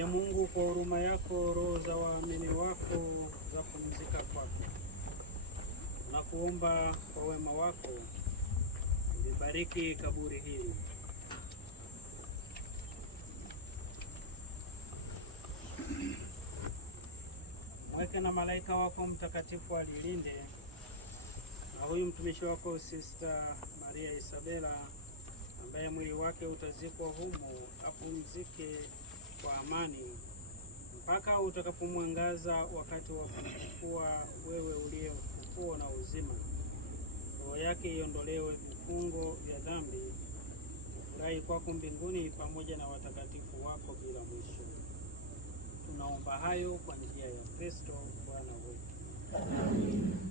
Ee Mungu, kwa huruma yako roho za waamini wako za pumzika kwako. Tunakuomba kwa wema wako libariki kaburi hili. Mweke na malaika wako mtakatifu alilinde, na huyu mtumishi wako Sister Maria Isabela ambaye mwili wake utazikwa humu apumzike kwa amani mpaka utakapomwangaza wakati wa kufufua wewe uliye ufufuo na uzima. Roho yake iondolewe vifungo vya dhambi, ufurahi kwako mbinguni pamoja na watakatifu wako bila mwisho. Tunaomba hayo kwa njia ya Kristo Bwana wetu. Amen.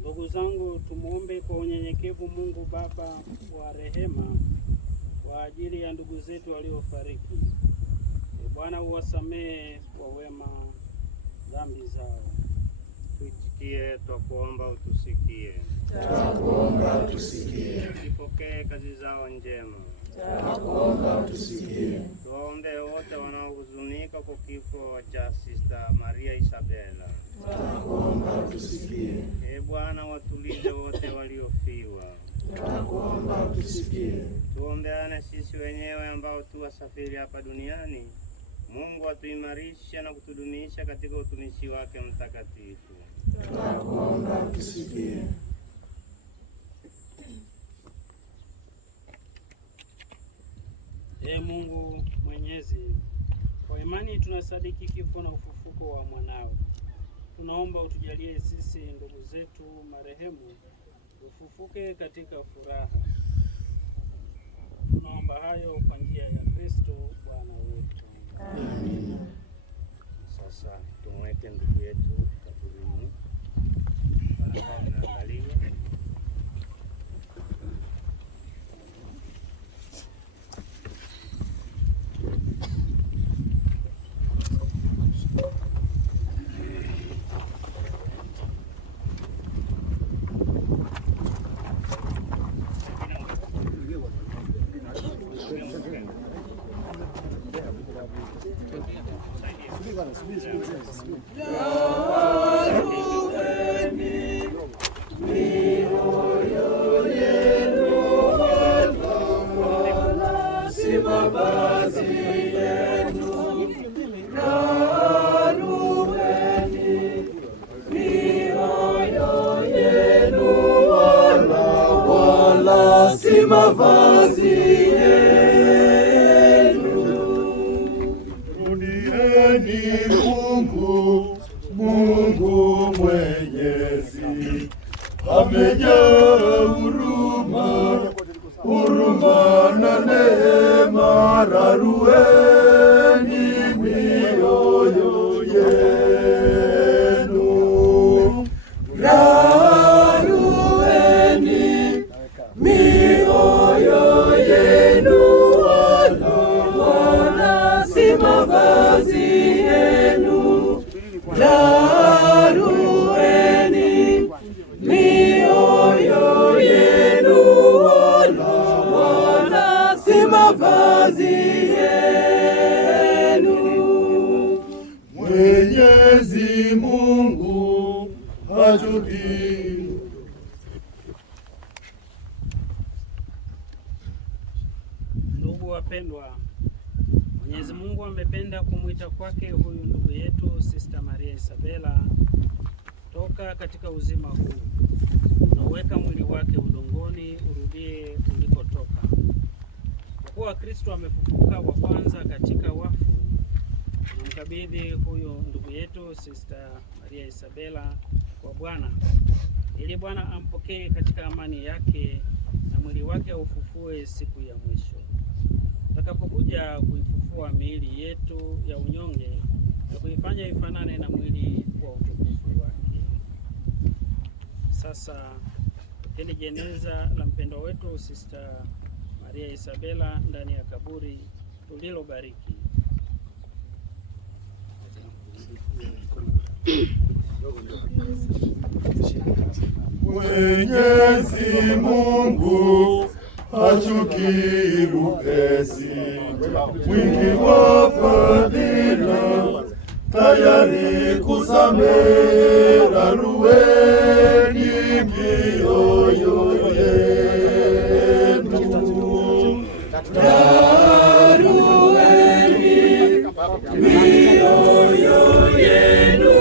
Ndugu zangu, tumuombe kwa unyenyekevu Mungu Baba wa rehema kwa ajili ya ndugu zetu waliofariki. Bwana uwasamehe kwa wema dhambi zao. Tuitikie, twakuomba utusikie. Twakuomba utusikie. Tupokee kazi zao njema. Twakuomba utusikie. Tuwaombee wote wanaohuzunika kwa kifo cha Sister Maria Isabela. Twakuomba utusikie. Ee Bwana, watulize wote waliofiwa. Twakuomba utusikie. Tuombeane sisi wenyewe ambao tu wasafiri hapa duniani. Mungu atuimarishe na kutudumisha katika utumishi wake mtakatifu. Twakuomba utusikie. Ee Mungu Mwenyezi, kwa imani tunasadiki kifo na ufufuko wa mwanao. Tunaomba utujalie sisi ndugu zetu marehemu ufufuke katika furaha. Tunaomba hayo kwa njia ya Kristo Bwana wetu. Amen. Sasa tumweke ndugu yetu kaburini. Naangalia mavazi yenu. Rudieni Mungu, Mungu Mwenyezi, amejaa huruma, huruma na neema, rarueni mioyo yenu. Rarueni mioyo yenu, wala si mavazi yenu. Mwenyezi Mungu hachukii. Ndugu wapendwa, Mwenyezi Mungu amependa kumwita kwake huyu ndugu yetu Sister Maria Isabela toka katika uzima huu na uweka mwili wake udongoni urudie ulikotoka. Kwa kuwa Kristo amefufuka wa kwanza katika wafu, tunamkabidhi huyu ndugu yetu Sister Maria Isabela kwa Bwana, ili Bwana ampokee katika amani yake na mwili wake ufufue siku ya mwisho, atakapokuja kuifufua miili yetu ya unyonge na kuifanya ifanane na mwili wa utukufu wake. Sasa tukeni jeneza la mpendwa wetu Sister Maria Isabela ndani ya kaburi tulilobariki. Mwenyezi Mungu hachukii upesi, mwingi wa fadhila, tayari kusamehe, rarueni mioyo yenu. Rarueni mioyo yenu,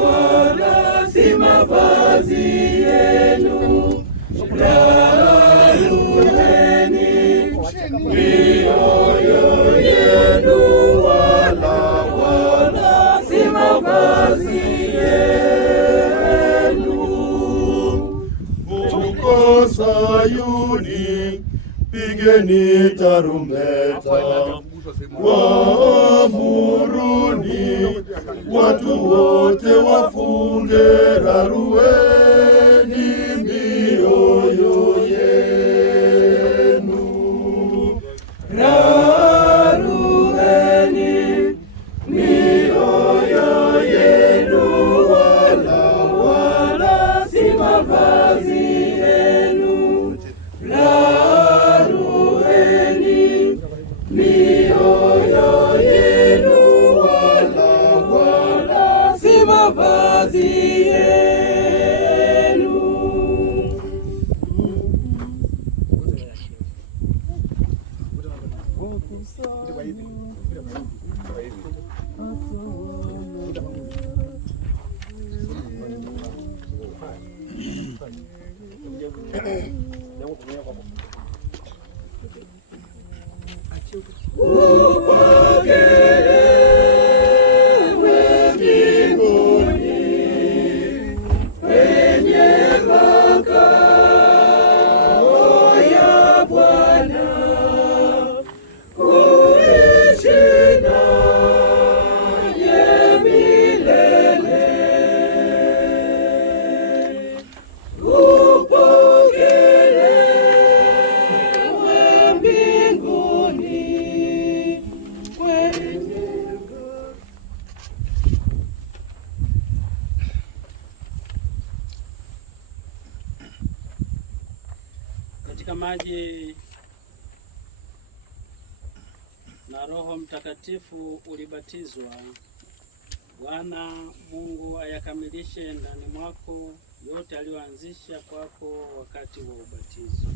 wala si mavazi yenu. Rarueni mioyo yenu, wala si mavazi yenu. Huko Sayuni pigeni tarumbeta, waamuruni watu wote wafunge, rarueni mioyo yenu. Rarueni mioyo yenu, wala si mavazi yenu. Rarueni mioyo yenu, wala si mavazi yenu. Upokelewe mbinguni kwenye makao ya Bwana, uishi naye milele. Upokelewe mbinguni kwenye katika maji na Roho Mtakatifu ulibatizwa. Bwana Mungu ayakamilishe ndani mwako yote aliyoanzisha kwako wakati wa ubatizo.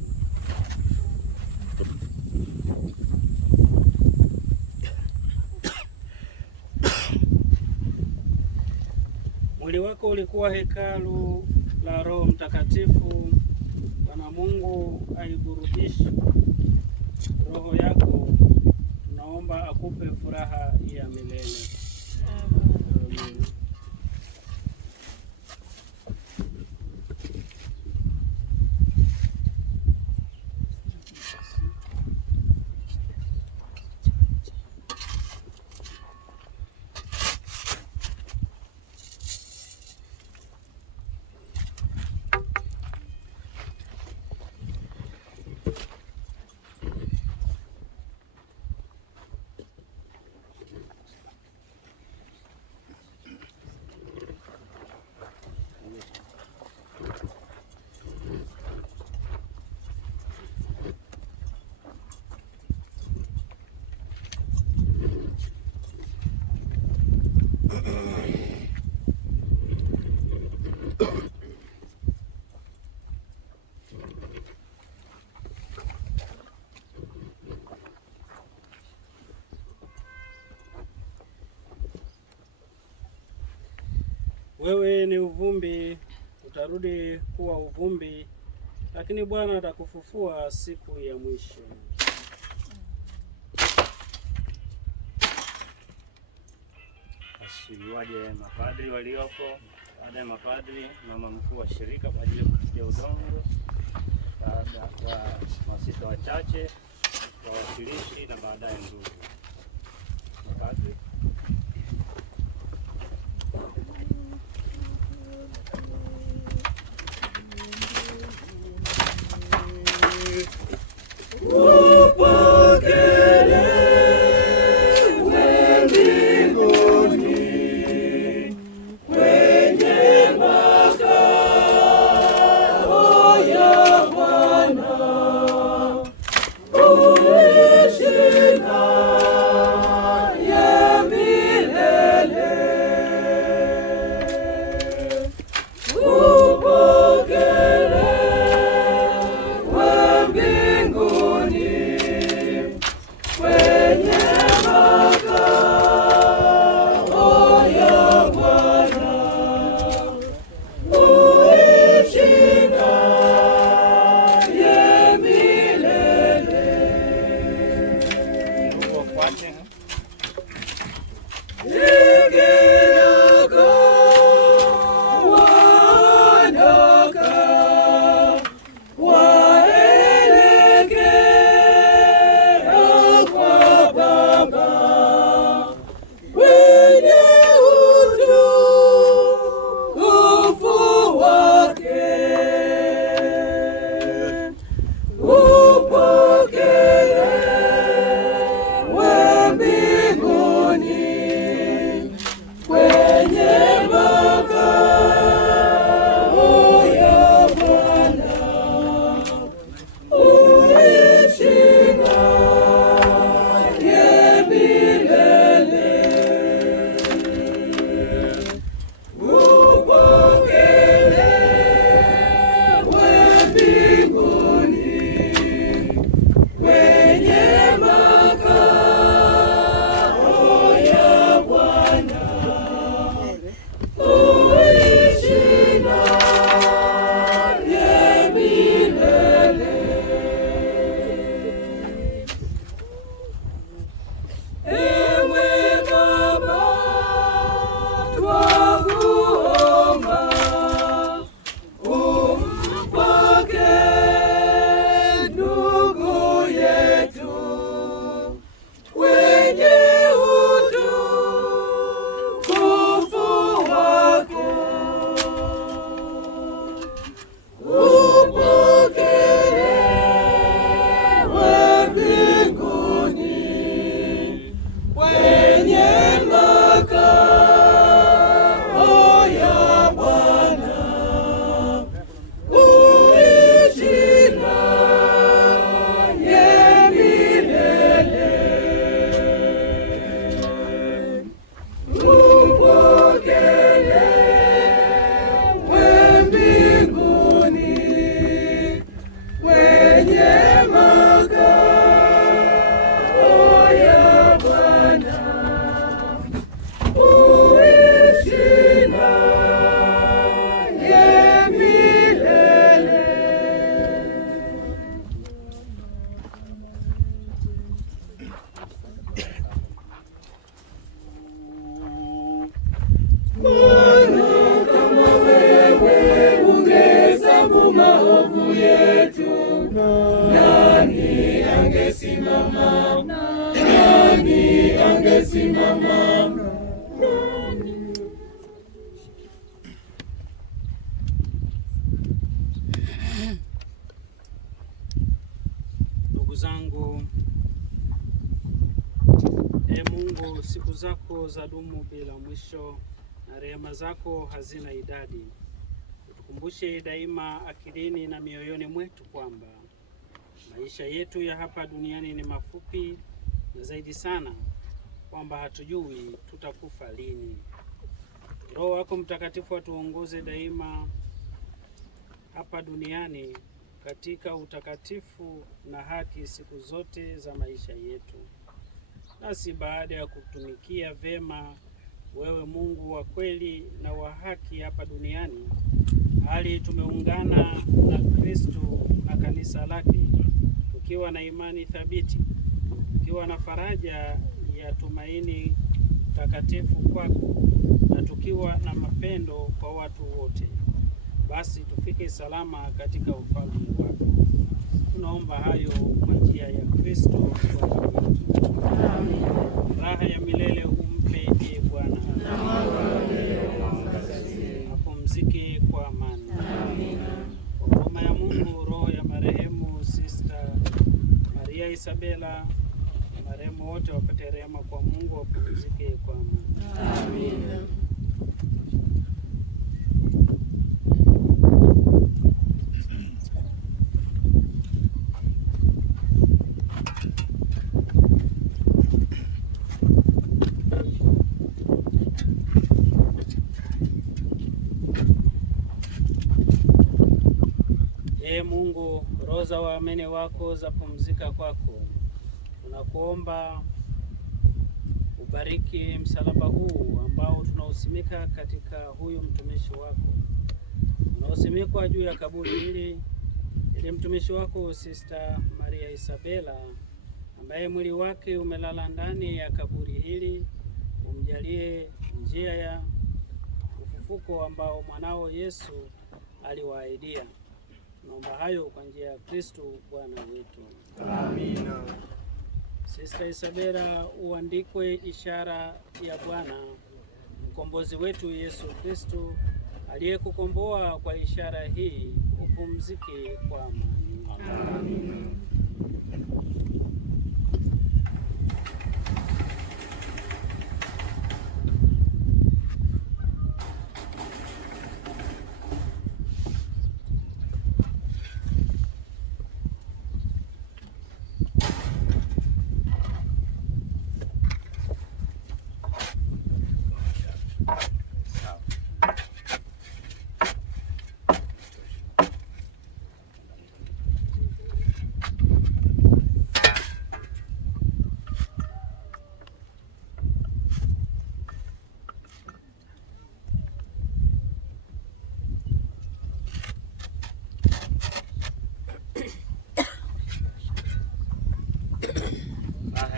Mwili wako ulikuwa hekalu la Roho Mtakatifu. Bwana Mungu aiburudishe roho yako, tunaomba akupe furaha ya milele. Amen. Wewe ni uvumbi, utarudi kuwa uvumbi, lakini Bwana atakufufua siku ya mwisho. Basi waje mapadri walioko. Baada ya mapadri, mama mkuu wa shirika kwa ajili ya kufikia udongo. Baada ya masista wachache, wawakilishi na baadaye ndugu. Mapadri. maovu yetu, nani angesimama? Nani angesimama? Ndugu zangu, Mungu, siku zako zadumu bila mwisho na rehema zako hazina idadi. Tukumbushe daima akilini na mioyoni mwetu kwamba maisha yetu ya hapa duniani ni mafupi, na zaidi sana kwamba hatujui tutakufa lini. Roho wako Mtakatifu atuongoze daima hapa duniani katika utakatifu na haki siku zote za maisha yetu. Nasi baada ya kutumikia vema wewe Mungu wa kweli na wa haki hapa duniani, hali tumeungana na Kristo na kanisa lake, tukiwa na imani thabiti, tukiwa na faraja ya tumaini takatifu kwako, na tukiwa na mapendo kwa watu wote. Basi tufike salama katika ufalme wako. Tunaomba hayo kwa njia ya Kristo Bwana wetu. Amen. Raha ya milele umpe Bwana, apumzike kwa amani. Amen. Kwa huruma ya Mungu, roho ya marehemu Sister Maria Isabela na marehemu wote wapate rehema kwa Mungu, wapumzike kwa amani. Amen. Mungu, roho za waamini wako za pumzika kwako. Tunakuomba ubariki msalaba huu ambao tunausimika katika huyu mtumishi wako, unaosimikwa juu ya kaburi hili, ili mtumishi wako Sister Maria Isabela ambaye mwili wake umelala ndani ya kaburi hili, umjalie njia ya ufufuko ambao mwanao Yesu aliwaahidia. Naomba hayo kwa njia ya Kristo Bwana wetu. Amina. Sister Isabela, uandikwe ishara ya Bwana mkombozi wetu Yesu Kristo, aliyekukomboa kwa ishara hii, upumzike kwa amani. Amina.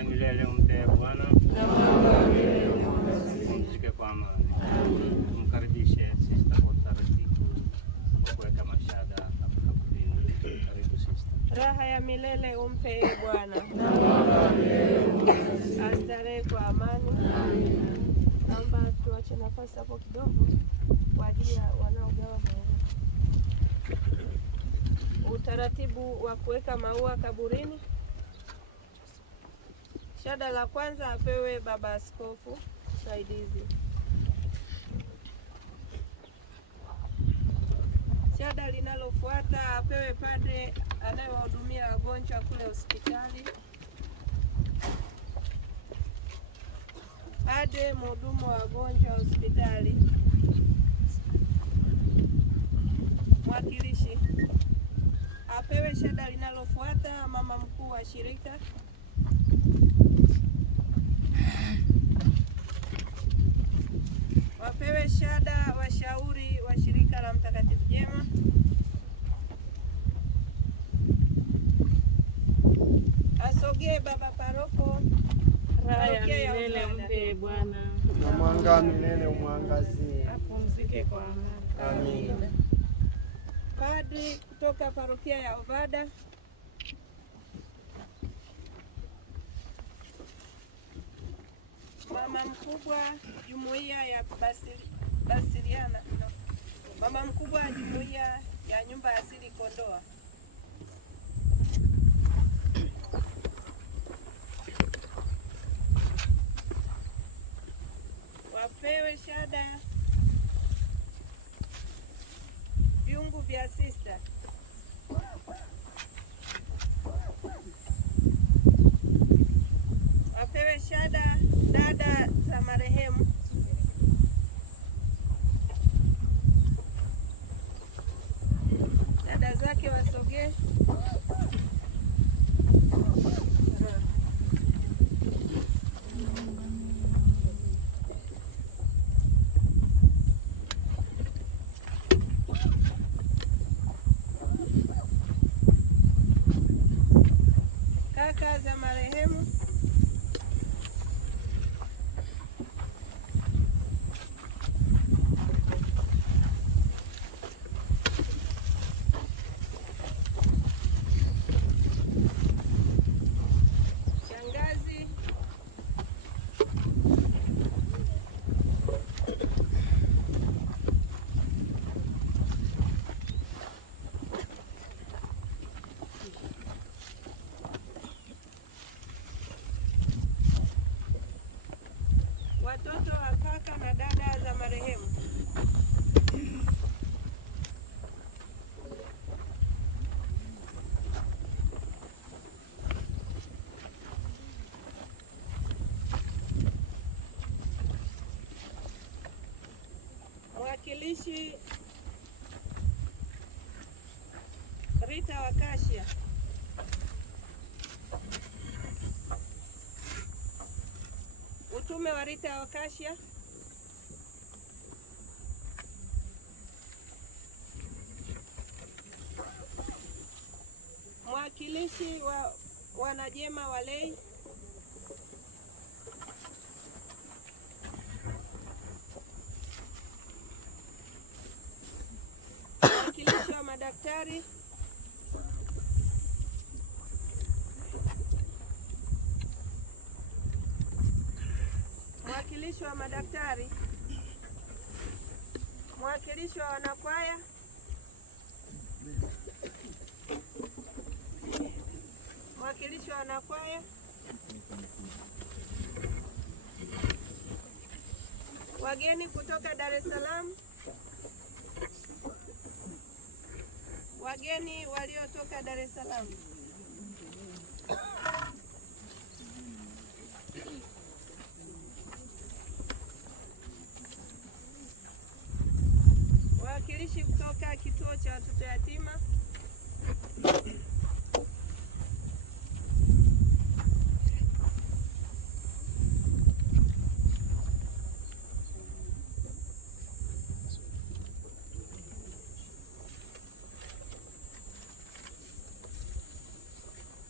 Milele umpe Bwana, pumzike kwa amani. Tumkaribishe Sister kwa taratibu kwa kuweka mashada hapa kaburini. Karibu Sister. Raha ya milele umpe Bwana, astarehe kwa amani. Naomba tuache nafasi hapo kidogo kwa ajili ya wanaogawa maua. Utaratibu wa kuweka maua kaburini. Shada la kwanza apewe baba askofu msaidizi. Shada linalofuata apewe padre anayewahudumia wagonjwa kule hospitali. Padre mhudumu wa wagonjwa hospitali. Mwakilishi apewe shada linalofuata mama mkuu wa shirika. Wapewe shada washauri wa shirika la Mtakatifu Jema. Asogee baba paroko. Raha ya milele umpe Bwana, na mwanga wa milele umwangazie. apumzike kwa amani. Amina. Padri kutoka parokia ya Ovada. Mama mkubwa jumuiya ya Basiliana. Mama mkubwa wa jumuiya ya nyumba asili Kondoa. Wapewe shada viungu vya sister. Wapewe shada dada za marehemu. Dada zake wasogee. Mwakilishi Rita Wakashia. Utume wa Rita Wakashia. Mwakilishi wa wanajema walei. Mwakilishi wa madaktari. Mwakilishi wa madaktari. Mwakilishi wa wanakwaya. Mwakilishi wa wanakwaya. Wageni kutoka Dar es Salaam. Wageni waliotoka Dar es Salaam. Wawakilishi kutoka kituo cha watoto yatima.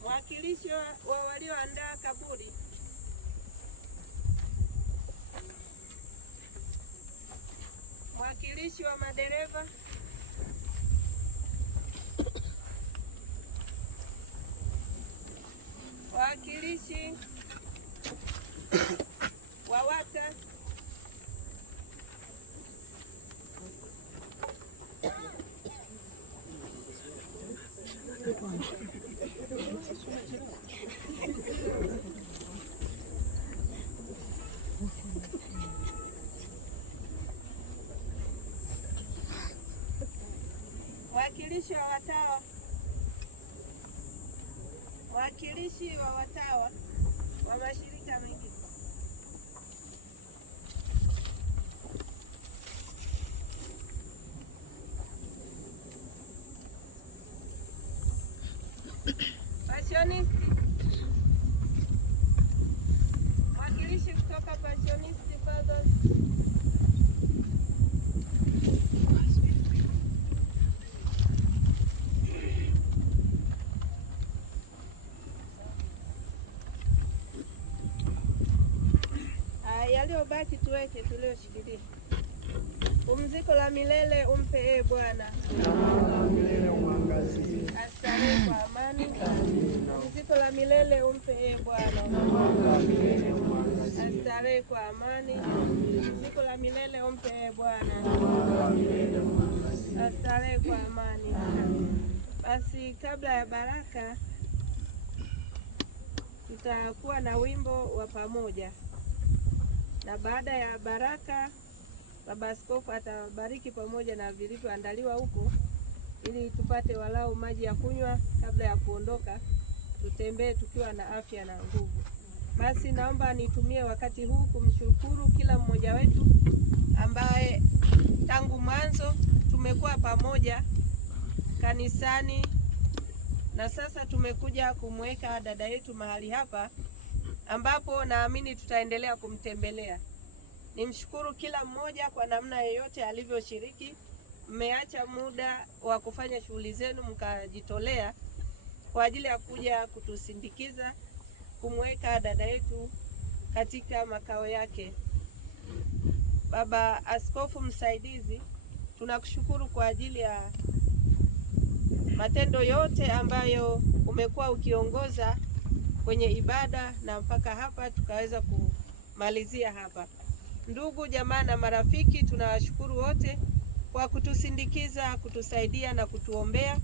Mwakilishi wa walioandaa kaburi. Mwakilishi wa madereva. Wawakilishi wa WATA. Mwakilishi wa watawa. Mwakilishi wa watawa wa mashirika mengine. Passionisti. Mwakilishi kutoka Passionisti Fathers. Yaliyobaki tuweke tulioshikilia. Pumziko la milele umpe Bwana. Na milele umwangazie. Astarehe kwa amani. Pumziko la milele umpe Bwana. Na milele umwangazie. Astarehe kwa amani. Pumziko la milele umpe Bwana. Na milele umwangazie. Astarehe kwa amani. Basi kabla ya baraka tutakuwa na wimbo wa pamoja. Na baada ya baraka Baba Askofu atabariki pamoja na vilivyoandaliwa huko ili tupate walau maji ya kunywa kabla ya kuondoka, tutembee tukiwa na afya na nguvu. Basi naomba nitumie wakati huu kumshukuru kila mmoja wetu ambaye tangu mwanzo tumekuwa pamoja kanisani na sasa tumekuja kumweka dada yetu mahali hapa ambapo naamini tutaendelea kumtembelea. Nimshukuru kila mmoja kwa namna yoyote alivyoshiriki. Mmeacha muda wa kufanya shughuli zenu mkajitolea kwa ajili ya kuja kutusindikiza kumweka dada yetu katika makao yake. Baba Askofu msaidizi, tunakushukuru kwa ajili ya matendo yote ambayo umekuwa ukiongoza kwenye ibada na mpaka hapa tukaweza kumalizia hapa. Ndugu jamaa na marafiki, tunawashukuru wote kwa kutusindikiza, kutusaidia na kutuombea,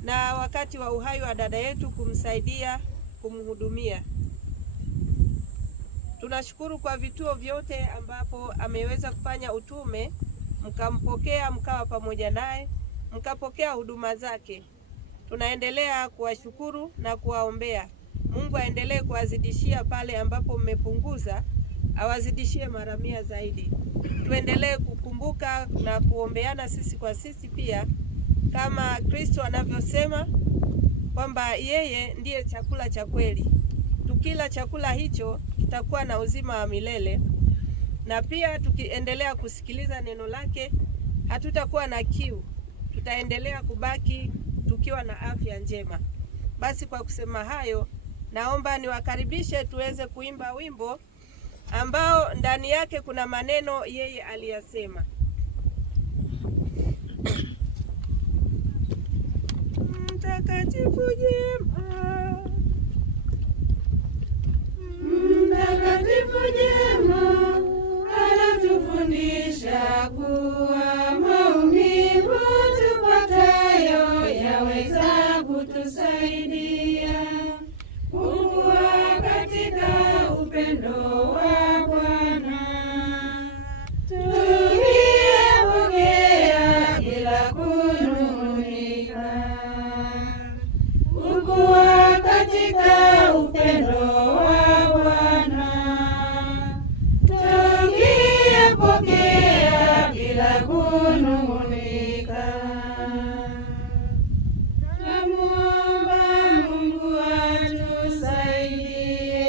na wakati wa uhai wa dada yetu kumsaidia, kumhudumia. Tunashukuru kwa vituo vyote ambapo ameweza kufanya utume, mkampokea, mkawa pamoja naye, mkapokea huduma zake. Tunaendelea kuwashukuru na kuwaombea. Mungu aendelee kuwazidishia pale ambapo mmepunguza, awazidishie mara 100 zaidi. Tuendelee kukumbuka na kuombeana sisi kwa sisi pia, kama Kristo anavyosema kwamba yeye ndiye chakula cha kweli. Tukila chakula hicho tutakuwa na uzima wa milele, na pia tukiendelea kusikiliza neno lake hatutakuwa na kiu, tutaendelea kubaki tukiwa na afya njema. Basi kwa kusema hayo, naomba niwakaribishe tuweze kuimba wimbo ambao ndani yake kuna maneno yeye aliyasema. Mtakatifu jema, Mtakatifu jema, anatufundisha kuwa maumivu tupatayo yaweza kutusaidia kukua katika upendo wa Bwana. Tukiyapokea bila kunung'unika, kukua katika upendo wa Bwana. Tukiyapokea bila kunung'unika, namuomba Mungu atusaidie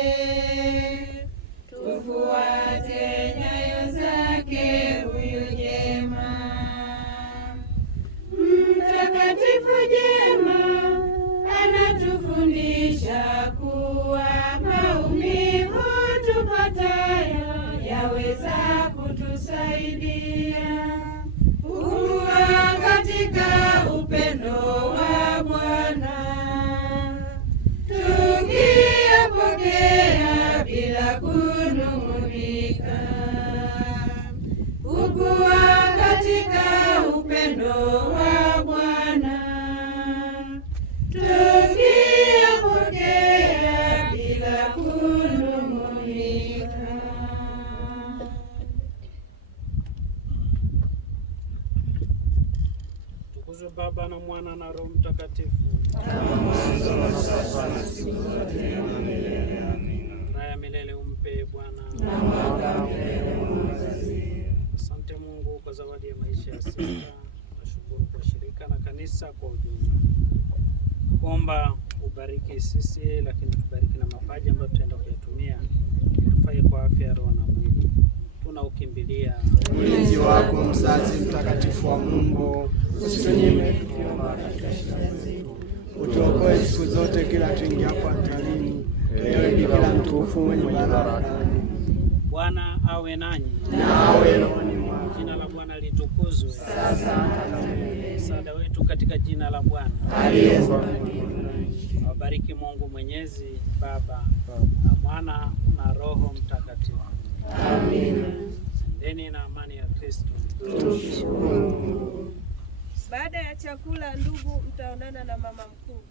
tufuate nyayo zake huyu jema. Mtakatifu jema, anatufundisha kuwa maumivu tupatayo yaweza kutusaidia kukua katika upendo wa Bwana. Tukiyapokea bila kunung'unika, kukua katika upendo wa Bwana. Tukiyapokea bila kunung'unika. Tukuzwe Baba na Mwana na Roho Mtakatifu. Raha ya milele umpe Bwana. Asante Mungu kwa zawadi ya maisha ya sista. Nashukuru kwa shirika na kanisa kwa ujumla. Kuomba ubariki sisi, lakini tubariki na mapaji ambayo tutaenda kuyatumia, tufanye kwa afya ya roho na mwili. Tunaukimbilia ulinzi wako mzazi mtakatifu wa Mungu, usitunyime tukiomba katika shida zetu. Utuokoe siku zote kila tuingiapo hatarini, ewe Bikira mtukufu mwenye baraka. Bwana awe nanyi. Na awe rohoni mwako. Jina la Bwana litukuzwe. Sasa hata milele. Msaada wetu katika jina la Bwana. Wabariki Mungu Mwenyezi, Baba na Mwana na Roho Mtakatifu. Amina. Endeni na amani ya Kristo. Tushukuru. baada ya chakula, ndugu, mtaonana na mama mkuu.